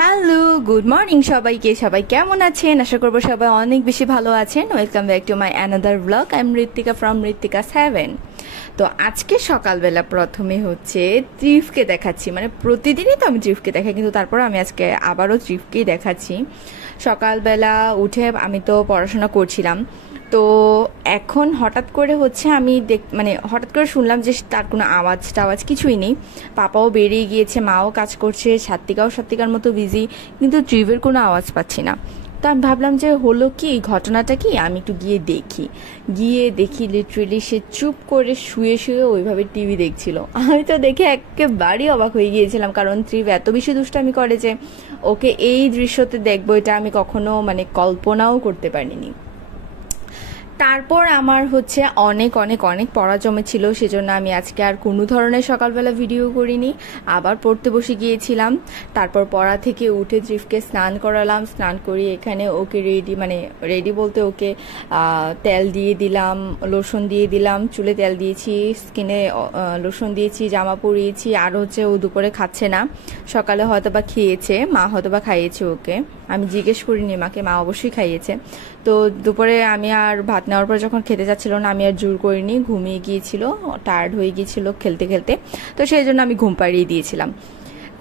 Hello, good morning সবাইকে। সবাই কেমন আছেন? আশা করবো সবাই অনেক বেশি ভালো আছেন। Welcome back to my another blog. I am Ritwika from Ritwika 7। তো আজকে সকালবেলা প্রথমে হচ্ছে ত্রিফকে দেখাচ্ছি। মানে প্রতিদিনই তো আমি ত্রিফকে দেখাই, কিন্তু তারপর আমি আজকে আবারও ত্রিফকেই দেখাচ্ছি। সকালবেলা উঠে আমি তো পড়াশোনা করছিলাম, তো এখন হঠাৎ করে হচ্ছে আমি মানে হঠাৎ করে শুনলাম যে তার কোনো আওয়াজ টাওয়াজ কিছুই নেই। পাপাও বেরিয়ে গিয়েছে, মাও কাজ করছে, সাত্বিকার মতো বিজি, কিন্তু ট্রিভের কোনো আওয়াজ পাচ্ছি না। তো আমি ভাবলাম যে হলো কি, ঘটনাটা কি, আমি একটু গিয়ে দেখি লিটারেলি সে চুপ করে শুয়ে শুয়ে ওইভাবে টিভি দেখছিল। আমি তো দেখে একেবারেই অবাক হয়ে গিয়েছিলাম, কারণ ত্রিভ এত বেশি দুষ্টামি করে যে ওকে এই দৃশ্যতে দেখবো এটা আমি কখনো মানে কল্পনাও করতে পারিনি। তারপর আমার হচ্ছে অনেক অনেক অনেক পড়া জমেছিল, সেজন্য আমি আজকে আর কোনো ধরনের সকালবেলা ভিডিও করিনি, আবার পড়তে বসে গিয়েছিলাম। তারপর পড়া থেকে উঠে ত্রিফকে স্নান করালাম, স্নান করিয়ে এখানে ওকে রেডি বলতে ওকে তেল দিয়ে দিলাম, লোশন দিয়ে দিলাম, চুলে তেল দিয়েছি, স্কিনে লোশন দিয়েছি, জামা পরিয়েছি। আর হচ্ছে ও দুপুরে খাচ্ছে না, সকালে হয়তো বা খেয়েছে, মা হয়তো বা খাইয়েছে ওকে, আমি জিজ্ঞেস করিনি মাকে, মা অবশ্যই খাইয়েছে। তো দুপুরে আমি আর ভাত নেওয়ার পর যখন খেতে যাচ্ছিল না, আমি আর জোর করিনি, ঘুমিয়ে গিয়েছিল, টায়ার্ড হয়ে গিয়েছিল খেলতে খেলতে, তো সেই জন্য আমি ঘুম পাড়িয়ে দিয়েছিলাম।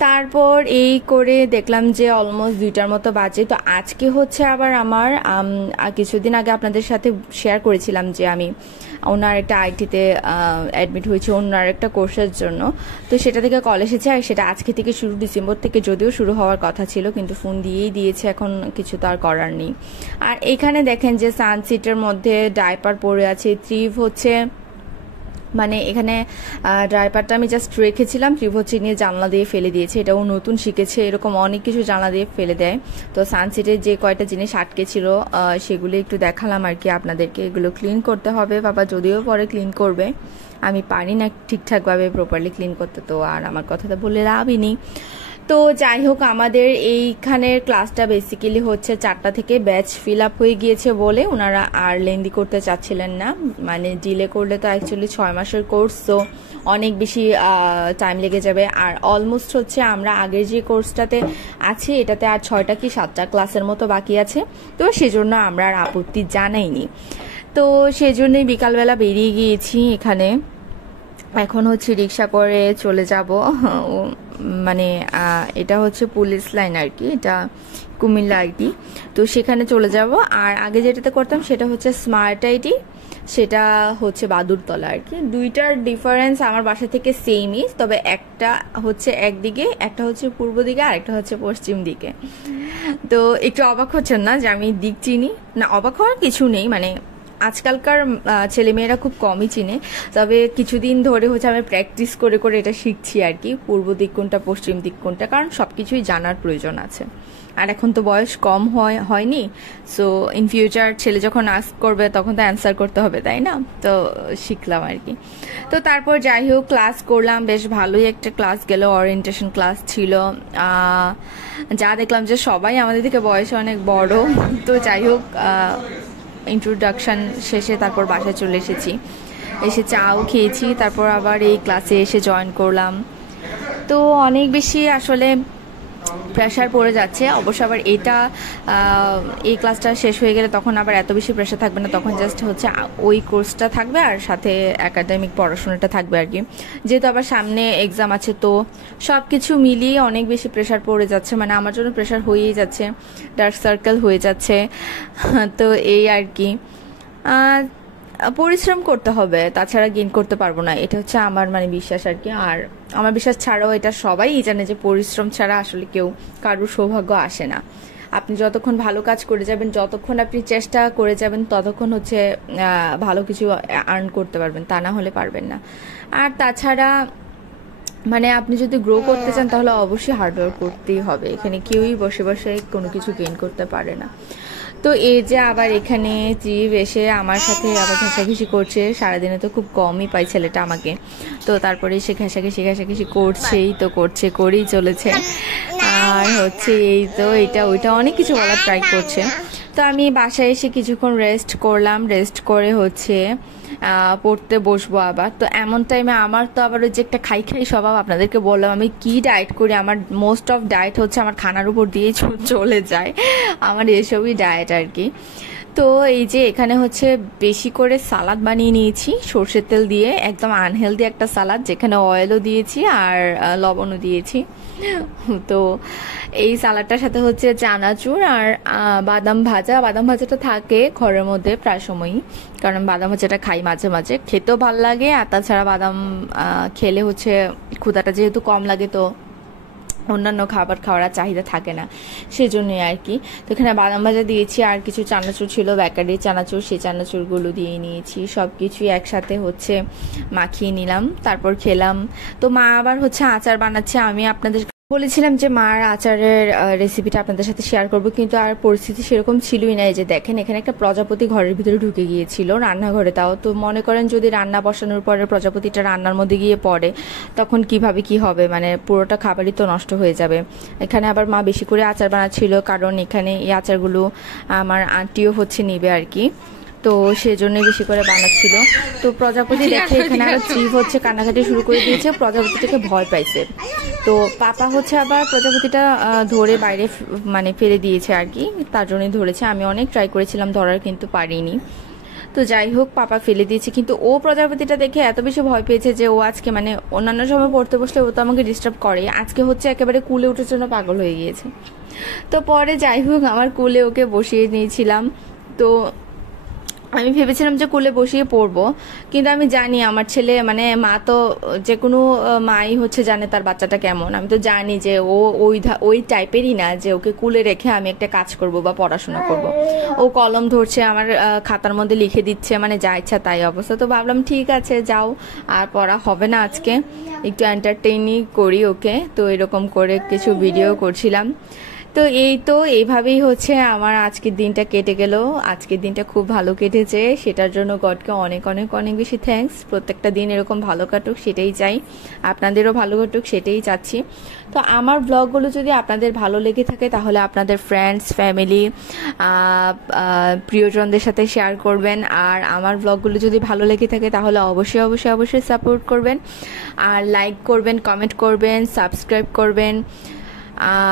তারপর এই করে দেখলাম যে অলমোস্ট 2টার মতো বাজে। তো আজকে হচ্ছে আবার আমার কিছুদিন আগে আপনাদের সাথে শেয়ার করেছিলাম যে আমি ওনার একটা আইটিতে অ্যাডমিট হয়েছে ওনার একটা কোর্সের জন্য। তো সেটা থেকে কল এসেছে, আর সেটা আজকে থেকে শুরু, ডিসেম্বর থেকে যদিও শুরু হওয়ার কথা ছিল, কিন্তু ফোন দিয়েই দিয়েছে, এখন কিছু তো আর করার নেই। আর এখানে দেখেন যে সানসিটের মধ্যে ডাইপার পরে আছে। ত্রিভ হচ্ছে মানে এখানে ড্রাইপারটা আমি জাস্ট রেখেছিলাম, ত্রিভ হচ্ছে নিয়ে জানলা দিয়ে ফেলে দিয়েছে। এটাও নতুন শিখেছে, এরকম অনেক কিছু জানলা দিয়ে ফেলে দেয়। তো সানসিটের যে কয়টা জিনিস আটকে ছিল সেগুলো একটু দেখালাম আর কি আপনাদেরকে। এগুলো ক্লিন করতে হবে, বাবা যদিও পরে ক্লিন করবে, আমি পারি না ঠিকঠাকভাবে প্রপারলি ক্লিন করতে, তো আর আমার কথাটা বলে লাভই নেই। তো যাই হোক, আমাদের এইখানের ক্লাসটা বেসিক্যালি হচ্ছে 4টা থেকে ব্যাচ ফিল আপ হয়ে গিয়েছে বলে ওনারা আর লেন্দি করতে চাচ্ছিলেন না। মানে ডিলে করলে তো অ্যাকচুয়ালি 6 মাসের কোর্স, তো অনেক বেশি টাইম লেগে যাবে। আর অলমোস্ট হচ্ছে আমরা আগের যে কোর্সটাতে আছি এটাতে আর 6টা কি 7টা ক্লাসের মতো বাকি আছে, তো সেজন্য আমরা আর আপত্তি জানাইনি। তো সেজন্যই বিকালবেলা বেরিয়ে গিয়েছি। এখানে এখন হচ্ছে রিক্সা করে চলে যাব, মানে এটা হচ্ছে পুলিশ লাইন আর কি, এটা কুমিল্লা আইটি, তো সেখানে চলে যাব। আর আগে যেটাতে করতাম সেটা হচ্ছে স্মার্ট আইটি, সেটা হচ্ছে বাদুরতলা আর কি। দুইটার ডিফারেন্স আমার বাসা থেকে সেমই, তবে একটা হচ্ছে একদিকে, একটা হচ্ছে পূর্ব দিকে, আর একটা হচ্ছে পশ্চিম দিকে। তো একটু অবাক হচ্ছেন না যে আমি দিক চিনি না? অবাক হওয়ার কিছু নেই, মানে আজকালকার ছেলেমেয়েরা খুব কমই চিনে, তবে কিছুদিন ধরে হচ্ছে আমি প্র্যাকটিস করে করে এটা শিখছি আর কি, পূর্ব দিক কোনটা পশ্চিম দিক কোনটা, কারণ সব কিছুই জানার প্রয়োজন আছে। আর এখন তো বয়স কম হয়নি, সো ইন ফিউচার ছেলে যখন আস্ক করবে তখন তো অ্যান্সার করতে হবে, তাই না? তো শিখলাম আর কি। তো তারপর যাই হোক ক্লাস করলাম, বেশ ভালোই একটা ক্লাস গেল, ওরিয়েন্টেশন ক্লাস ছিল। যা দেখলাম যে সবাই আমাদের থেকে বয়সে অনেক বড়। তো যাই হোক, ইন্ট্রোডাকশন শেষে তারপর বাসায় চলে এসেছি, এসে চাও খেয়েছি, তারপর আবার এই ক্লাসে এসে জয়েন করলাম। তো অনেক বেশি আসলে প্রেশার পড়ে যাচ্ছে। অবশ্য আবার এই ক্লাসটা শেষ হয়ে গেলে তখন আবার এত বেশি প্রেশার থাকবে না, তখন জাস্ট হচ্ছে ওই কোর্সটা থাকবে আর সাথে একাডেমিক পড়াশোনাটা থাকবে আর কি। যেহেতু আবার সামনে এক্সাম আছে, তো সব কিছু মিলিয়ে অনেক বেশি প্রেশার পড়ে যাচ্ছে, মানে আমার জন্য প্রেশার হয়েই যাচ্ছে, ডার্ক সার্কেল হয়ে যাচ্ছে। তো এই আর কি, পরিশ্রম করতে হবে, তাছাড়া গেইন করতে পারবো না, এটা হচ্ছে আমার মানে বিশ্বাস আর কি। আর আমার বিশ্বাস ছাড়াও এটা সবাই জানে যে পরিশ্রম ছাড়া আসলে কারোর সৌভাগ্য আসে না। আপনি যতক্ষণ ভালো কাজ করে যাবেন, যতক্ষণ আপনি চেষ্টা করে যাবেন, ততক্ষণ হচ্ছে ভালো কিছু আর্ন করতে পারবেন, তা না হলে পারবেন না। আর তাছাড়া মানে আপনি যদি গ্রো করতে চান তাহলে অবশ্যই হার্ডওয়ার্ক করতেই হবে, এখানে কেউই বসে বসে কোনো কিছু গেইন করতে পারে না। তো এই যে আবার এখানে ত্রিভ এসে আমার সাথে আবার ঘেঁষাঘেঁষি করছে, সারাদিনে তো খুব কমই পাই ছেলেটা আমাকে, তো তারপরে সে ঘেঁষাঘেঁষি করেই চলেছে। আর হচ্ছে এই তো এটা ওইটা অনেক কিছু বলার ট্রাই করছে। তো আমি বাসায় এসে কিছুক্ষণ রেস্ট করলাম, রেস্ট করে হচ্ছে পড়তে বসবো আবার। তো এমন টাইমে আমার তো আবার ওই যে একটা খাই খাই স্বভাব, আপনাদেরকে বললাম আমি কি ডায়েট করি, আমার মোস্ট অফ ডায়েট হচ্ছে আমার খানার উপর দিয়েই চলে যায়, আমার এসবই ডায়েট আর কি। তো এই যে এখানে হচ্ছে বেশি করে সালাদ বানিয়ে নিয়েছি সর্ষের তেল দিয়ে, একদম আনহেলদি একটা সালাদ, যেখানে অয়েলও দিয়েছি আর লবণও দিয়েছি। তো এই সালাডটার সাথে হচ্ছে চানাচুর আর বাদাম ভাজা। বাদাম ভাজাটা থাকে ঘরের মধ্যে প্রায় সময়ই, কারণ বাদাম ভাজাটা খাই মাঝে মাঝে, খেতেও ভালো লাগে। আর তাছাড়া বাদাম খেলে হচ্ছে ক্ষুধাটা যেহেতু কম লাগে, তো অন্যান্য খাবার খাওয়ার চাহিদা থাকে না, সেজন্যই আর কি। তো এখানে বাদাম ভাজা দিয়েছি, আর কিছু চানাচুর ছিল বেকারির চানাচুর, সেই চানাচুরগুলো দিয়ে নিয়েছি। সব কিছুই একসাথে হচ্ছে মাখিয়ে নিলাম, তারপর খেলাম। তো মা আবার হচ্ছে আচার বানাচ্ছে। আমি আপনাদের বলেছিলাম যে মার আচারের রেসিপিটা আপনাদের সাথে শেয়ার করব, কিন্তু আর পরিস্থিতি সেরকম ছিলই না। এই যে দেখেন, এখানে একটা প্রজাপতি ঘরের ভিতরে ঢুকে গিয়েছিল, রান্নাঘরে। তাও তো মনে করেন যদি রান্না বসানোর পরে প্রজাপতিটা রান্নার মধ্যে গিয়ে পড়ে, তখন কিভাবে কি হবে, মানে পুরোটা খাবারই তো নষ্ট হয়ে যাবে। এখানে আবার মা বেশি করে আচার বানাচ্ছিল, কারণ এখানে এই আচারগুলো আমার আন্টিও হচ্ছে নিবে আর কি, তো সেজন্যই বেশি করে বানাচ্ছিল। তো প্রজাপতি দেখে এখানে আরো চিফ হচ্ছে কান্নাকাটি শুরু করে দিয়েছে, প্রজাপতিটাকে ভয় পাইছে। তো পাপা হচ্ছে আবার প্রজাপতিটা ধরে বাইরে মানে ফেলে দিয়েছে আর কি, তার জন্যই ধরেছে। আমি অনেক ট্রাই করেছিলাম ধরার, কিন্তু পারিনি। তো যাই হোক, পাপা ফেলে দিয়েছে, কিন্তু ও প্রজাপতিটা দেখে এত বেশি ভয় পেয়েছে যে ও আজকে, মানে অন্যান্য সময় পড়তে বসলে ও তো আমাকে ডিস্টার্ব করে, আজকে হচ্ছে একেবারে কুলে উঠার জন্য পাগল হয়ে গিয়েছে। তো পরে যাই হোক আমার কুলে ওকে বসিয়ে নিয়েছিলাম। তো আমি ভেবেছিলাম যে কোলে বসিয়ে পড়বো, কিন্তু আমি জানি আমার ছেলে, মানে মা তো যে কোনো মাই হচ্ছে জানে তার বাচ্চাটা কেমন। আমি তো জানি যে ও ওই টাইপেরই না যে ওকে কুলে রেখে আমি একটা কাজ করব বা পড়াশোনা করব। ও কলম ধরছে, আমার খাতার মধ্যে লিখে দিচ্ছে, মানে যা ইচ্ছা তাই অবস্থা। তো ভাবলাম ঠিক আছে যাও, আর পড়া হবে না আজকে, একটু এন্টারটেইনই করি ওকে। তো এরকম করে কিছু ভিডিও করছিলাম। তো এই তো এইভাবেই হচ্ছে আমার আজকের দিনটা কেটে গেল। আজকের দিনটা খুব ভালো কেটেছে, সেটার জন্য গডকে অনেক অনেক অনেক বেশি থ্যাঙ্কস। প্রত্যেকটা দিন এরকম ভালো কাটুক সেটাই চাই, আপনাদেরও ভালো কাটুক সেটাই চাচ্ছি। তো আমার ব্লগগুলো যদি আপনাদের ভালো লেগে থাকে, তাহলে আপনাদের ফ্রেন্ডস, ফ্যামিলি, প্রিয়জনদের সাথে শেয়ার করবেন। আর আমার ব্লগগুলো যদি ভালো লেগে থাকে, তাহলে অবশ্যই অবশ্যই অবশ্যই সাপোর্ট করবেন, আর লাইক করবেন, কমেন্ট করবেন, সাবস্ক্রাইব করবেন।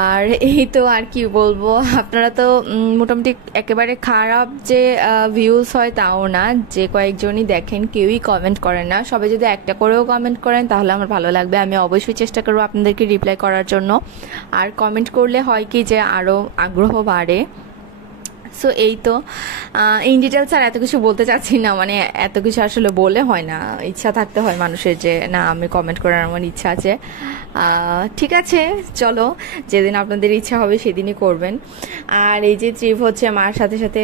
আর এই তো আর কি বলবো, আপনারা তো মোটামুটি একেবারে খারাপ যে ভিউজ হয় তাও না, যে কয়েকজনই দেখেন কেউই কমেন্ট করেন না। সবাই যদি একটা করেও কমেন্ট করেন তাহলে আমার ভালো লাগবে, আমি অবশ্যই চেষ্টা করবো আপনাদেরকে রিপ্লাই করার জন্য। আর কমেন্ট করলে হয় কি যে আরও আগ্রহ বাড়ে। সো এই তো ইন ডিটেলস আর এত কিছু বলতে চাচ্ছি না, মানে এত কিছু আসলে বলে হয় না, ইচ্ছা থাকতে হয় মানুষের যে না আমি কমেন্ট করার আমার ইচ্ছা আছে। ঠিক আছে, চলো, যেদিন আপনাদের ইচ্ছা হবে সেদিনই করবেন। আর এই যে ট্রিপ হচ্ছে মার সাথে সাথে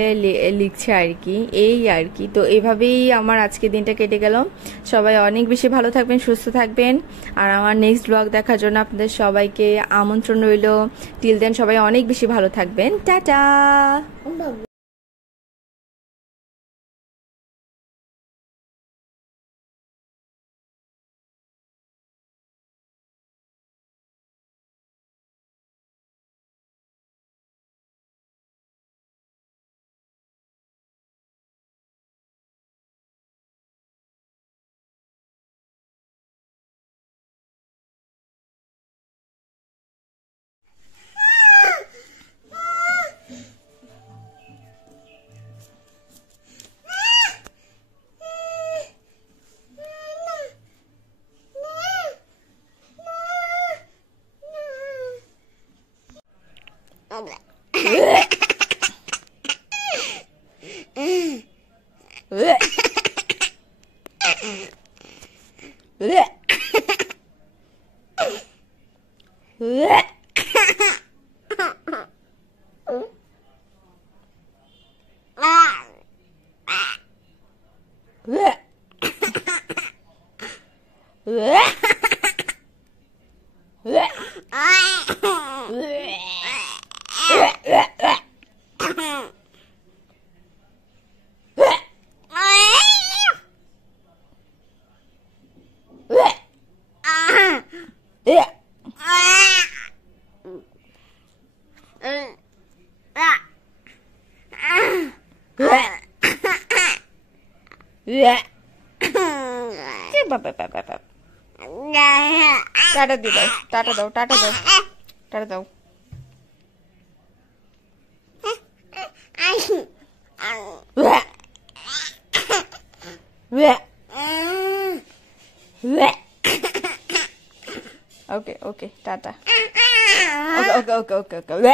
লিখছে আর কি, এই আর কি। তো এইভাবেই আমার আজকে দিনটা কেটে গেল। সবাই অনেক বেশি ভালো থাকবেন, সুস্থ থাকবেন। আর আমার নেক্সট ব্লগ দেখার জন্য আপনাদের সবাইকে আমন্ত্রণ রইল। টিল দেন সবাই অনেক বেশি ভালো থাকবেন, টাটা। বাবা বাবা বাবা টাটা দিয়ে দাও, টাটা দাও, টাটা দাও, টাটা দাও। ওকে ওকে টাটা। ওকে ওকে ওকে ওকে ওকে